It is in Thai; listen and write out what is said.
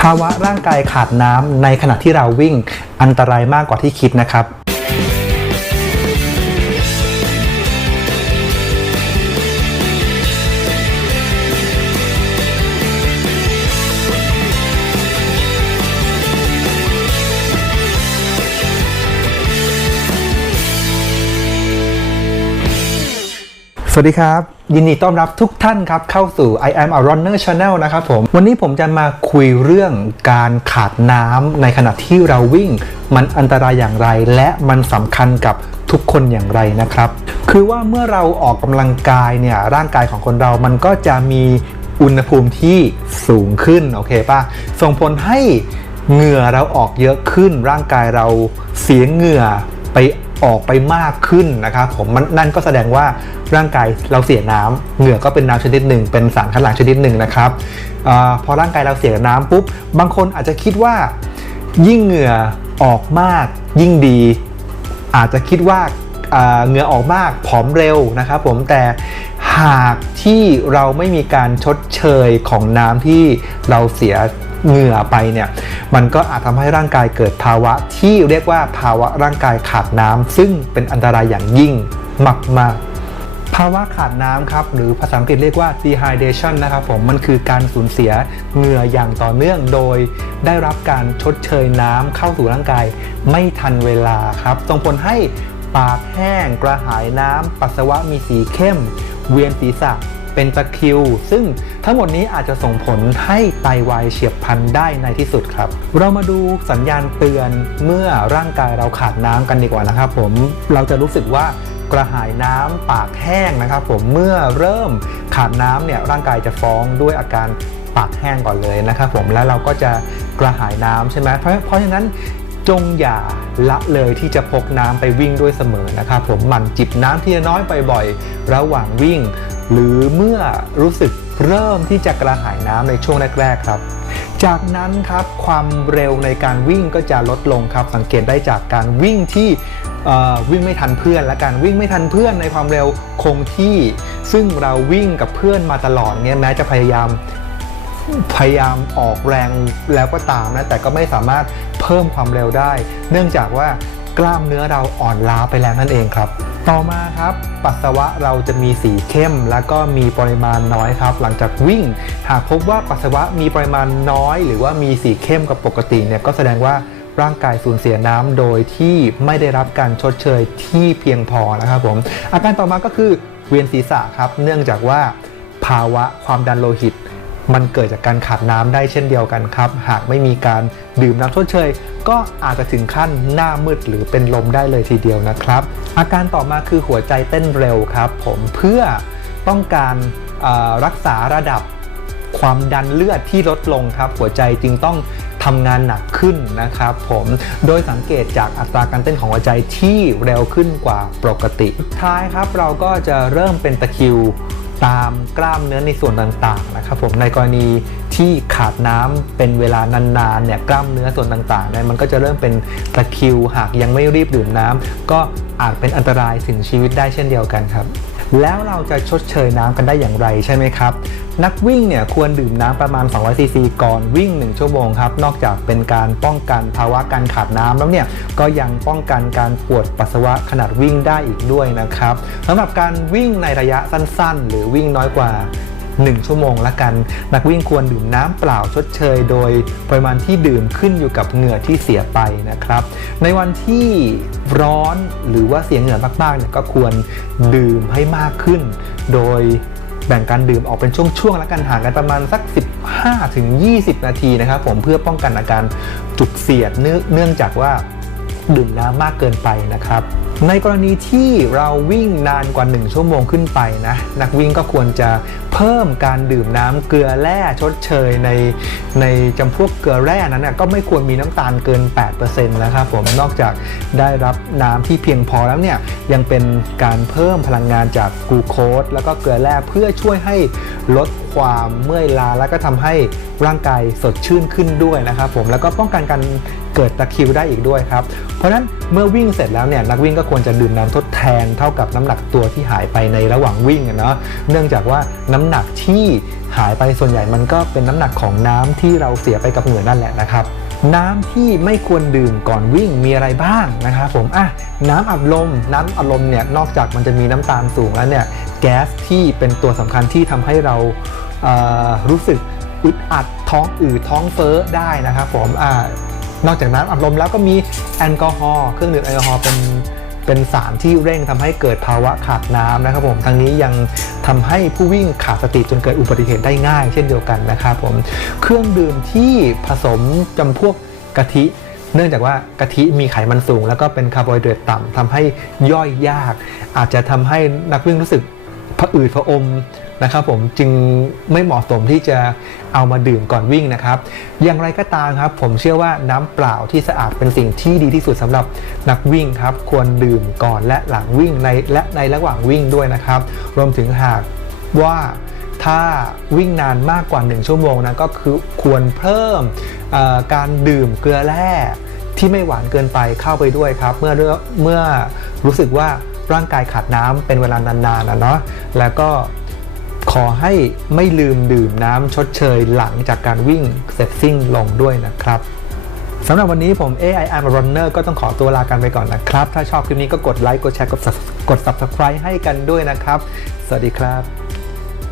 ภาวะร่างกายขาดน้ำในขณะที่เราวิ่งอันตรายมากกว่าที่คิดนะครับ สวัสดีครับ ยินดีต้อนรับทุกท่านครับ เข้าสู่ I am a runner channel นะครับผม วันนี้ผมจะมาคุยเรื่องการขาดน้ำในขณะที่เราวิ่ง มันอันตรายอย่างไร และมันสำคัญกับทุกคนอย่างไรนะครับ คือว่าเมื่อเราออกกำลังกายเนี่ย ร่างกายของคนเรามันก็จะมีอุณหภูมิที่สูงขึ้น โอเคป่ะ ส่งผลให้เหงื่อเราออกเยอะขึ้น ร่างกายเราเสียเหงื่อไป ออกไปมากขึ้นนะครับผมมันนั่นก็แสดงว่าร่างกายเราเสียน้ำเหงื่อก็เป็นน้ำชนิดหนึ่ง เป็นสารคัดหลั่งชนิดหนึ่งนะครับอพอร่างกายเราเสียน้ำปุ๊บบางคนอาจจะคิดว่า ยิ่งเหงื่อออกมาก ยิ่งดี อาจจะคิดว่าอ่าเหงื่อออกมากผอมเร็วนะครับผมแต่หากที่เราไม่มีการชดเชยของน้ำที่เราเสีย เหงื่อไปเนี่ยมันก็อาจทำให้ร่างกายเกิดภาวะที่เรียกว่าภาวะร่างกายขาดน้ำซึ่งเป็นอันตรายอย่างยิ่งมากๆภาวะขาดน้ำครับหรือภาษาอังกฤษเรียกว่า dehydration นะครับผมมันคือการสูญเสียเหงื่ออย่างต่อเนื่องโดย ได้รับการชดเชยน้ำเข้าสู่ร่างกายไม่ทันเวลาครับส่งผลให้ปากแห้ง กระหายน้ำปัสสาวะมีสีเข้ม เวียนศีรษะ เป็นตะคริว ซึ่งทั้งหมดนี้อาจจะส่งผลให้ไตวายเฉียบพลันได้ในที่สุดครับ เรามาดูสัญญาณเตือนเมื่อร่างกายเราขาดน้ำกันดีกว่านะครับผมเราจะรู้สึกว่ากระหายน้ำปากแห้งนะครับผมเมื่อเริ่มขาดน้ำเนี่ยร่างกายจะฟ้องด้วยอาการปากแห้งก่อนเลยนะครับผมแล้วเราก็จะกระหายน้ำใช่ไหมเพราะเพราะฉะนั้นจงอย่าละเลยที่จะพกน้ำไปวิ่งด้วยเสมอนะครับผมหมั่นจิบน้ำที่น้อยไปบ่อยๆระหว่างวิ่ง หรือเมื่อรู้สึกเริ่มที่จะกระหายน้ำในช่วงแรก ๆ ครับ จากนั้นครับความเร็วในการวิ่งก็จะลดลงครับ สังเกตได้จากการวิ่งที่วิ่งไม่ทันเพื่อน และการวิ่งไม่ทันเพื่อนในความเร็วคงที่ ซึ่งเราวิ่งกับเพื่อนมาตลอดเนี่ยแม้จะพยายามพยายามออกแรงแล้วก็ตามนะแต่ก็ไม่สามารถเพิ่มความเร็วได้ เนื่องจากว่า กล้ามเนื้อเราอ่อนล้าไปแล้วนั่นเองครับ ต่อมาครับ ปัสสาวะเราจะมีสีเข้ม แล้วก็มีปริมาณน้อยครับ หลังจากวิ่ง หากพบว่าปัสสาวะมีปริมาณน้อย หรือว่ามีสีเข้มกับปกติเนี่ยก็แสดงว่าร่างกายสูญเสียน้ำโดยที่ไม่ได้รับการชดเชยที่เพียงพอนะครับผมอาการต่อมาก็คือเวียนศีรษะครับ เนื่องจากว่าภาวะความดันโลหิต มันเกิดจากการขาดน้ำได้เช่นเดียวกันครับ หากไม่มีการดื่มน้ำชดเชย ก็อาจจะถึงขั้นหน้ามืดหรือเป็นลมได้เลยทีเดียวนะครับ อาการต่อมาคือหัวใจเต้นเร็วครับผมเพื่อต้องการรักษาระดับความดันเลือดที่ลดลงครับ หัวใจจึงต้องทำงานหนักขึ้นนะครับผมโดยสังเกตจากอัตราการเต้นของหัวใจที่เร็วขึ้นกว่าปกติท้ายครับเราก็จะเริ่มเป็นตะคิว ตามกล้ามเนื้อในส่วนต่างๆนะครับผมในกรณีที่ขาดน้ำเป็นเวลานานๆเนี่ยกล้ามเนื้อส่วนต่างๆเนี่ยมันก็จะเริ่มเป็นตะคริวหากยังไม่รีบดื่มน้ำก็อาจเป็นอันตรายถึงชีวิตได้เช่นเดียวกันครับ แล้วเราจะชดเชยน้ำกันได้อย่างไรใช่ไหมครับ นักวิ่งเนี่ยควรดื่มน้ำประมาณ 200 ซีซีก่อนวิ่ง 1 ชั่วโมงครับ นอกจากเป็นการป้องกันภาวะการขาดน้ำแล้วเนี่ยก็ยังป้องกันการปวดปัสสาวะขนาดวิ่งได้อีกด้วยนะครับสำหรับการวิ่งในระยะสั้นๆ หรือวิ่งน้อยกว่า 1 ชั่วโมงละกัน นักวิ่งควรดื่มน้ำเปล่าชดเชย โดยปริมาณที่ดื่มขึ้นอยู่กับเหงื่อที่เสียไปนะครับ ในวันที่ร้อนหรือว่าเสียเหงื่อมากๆเนี่ยก็ควรดื่มให้มากขึ้น โดยแบ่งการดื่มออกเป็นช่วงๆ และกันห่างกันประมาณสัก 15ถึง20 นาทีนะครับผมเพื่อป้องกันอาการจุกเสียดเนื่องจากว่าดื่มน้ำมากเกินไปนะครับ ในกรณีที่เราวิ่งนานกว่า 1 ชั่วโมงขึ้นไปนะ นักวิ่งก็ควรจะเพิ่มการดื่มน้ำเกลือแร่ชดเชยในในจำพวกเกลือแร่นั้นนะก็ไม่ควรมีน้ำตาลเกิน8%นะครับผมนอกจากได้รับน้ำที่เพียงพอแล้วเนี่ยยังเป็นการเพิ่มพลังงานจากกลูโคสแล้วก็เกลือแร่เพื่อช่วยให้ลดความเมื่อยล้าแล้วก็ทำให้ร่างกายสดชื่นขึ้นด้วยนะครับผมแล้วก็ป้องกันการเกิดตะคริวได้อีกด้วยครับ เพราะฉะนั้น เมื่อวิ่งเสร็จแล้วเนี่ยนักวิ่งก็ควรจะดื่มน้ำทดแทนเท่ากับน้ำหนักตัวที่หายไปในระหว่างวิ่งเนาะเนื่องจากว่าน้ำหนักที่หายไปส่วนใหญ่มันก็เป็นน้ำหนักของน้ำที่เราเสียไปกับเหงื่อนั่นแหละนะครับน้ำที่ไม่ควรดื่มก่อนวิ่งมีอะไรบ้างนะครับผมอะน้ำอัดลม น้ำอัดลมเนี่ยนอกจากมันจะมีน้ำตาลสูงแล้วเนี่ยแก๊สที่เป็นตัวสำคัญที่ทำให้เราเอ่อรู้สึกอึดอัดท้องอืดท้องเฟ้อได้นะครับผมอ่า นอกจากน้ำอัดลมแล้วก็มีแอลกอฮอล์เครื่องดื่มแอลกอฮอล์เป็นเป็นสารที่เร่งทำให้เกิดภาวะขาดน้ำนะครับผมทั้งนี้ยังทำให้ผู้วิ่งขาดสติจนเกิดอุบัติเหตุได้ง่าย เช่นเดียวกันนะครับผมเครื่องดื่มที่ผสมจำพวกกะทิเนื่องจากว่ากะทิมีไขมันสูง แล้วก็เป็นคาร์โบไฮเดรตต่ำทำให้ย่อยยาก อาจจะทำให้นักวิ่งรู้สึกผะอืดผะอม นะครับผมจึงไม่เหมาะสมที่จะเอามาดื่มก่อนวิ่งนะครับ อย่างไรก็ตามครับ ผมเชื่อว่าน้ำเปล่าที่สะอาดเป็นสิ่งที่ดีที่สุดสำหรับนักวิ่งครับ ควรดื่มก่อนและหลังวิ่งในและในระหว่างวิ่งด้วยนะครับ รวมถึงหากว่าถ้าวิ่งนานมากกว่า 1 ชั่วโมงนะก็คือควรเพิ่มการดื่มเกลือแร่ที่ไม่หวานเกินไปเข้าไปด้วยครับ เมื่อเรื่องเมื่อรู้สึกว่าร่างกายขาดน้ำเป็นเวลานานๆนะเนาะแล้วก็ ขอให้ไม่ลืมดื่มน้ำชดเชยหลังจากการวิ่งเสร็จสิ้นลงด้วยนะครับสำหรับวันนี้ผม AI I'm a runner ก็ต้องขอตัวลากันไปก่อนนะครับ ถ้าชอบคลิปนี้ก็กดไลค์ กดแชร์ กด Sub- กด subscribe ให้กันด้วยนะครับ สวัสดีครับ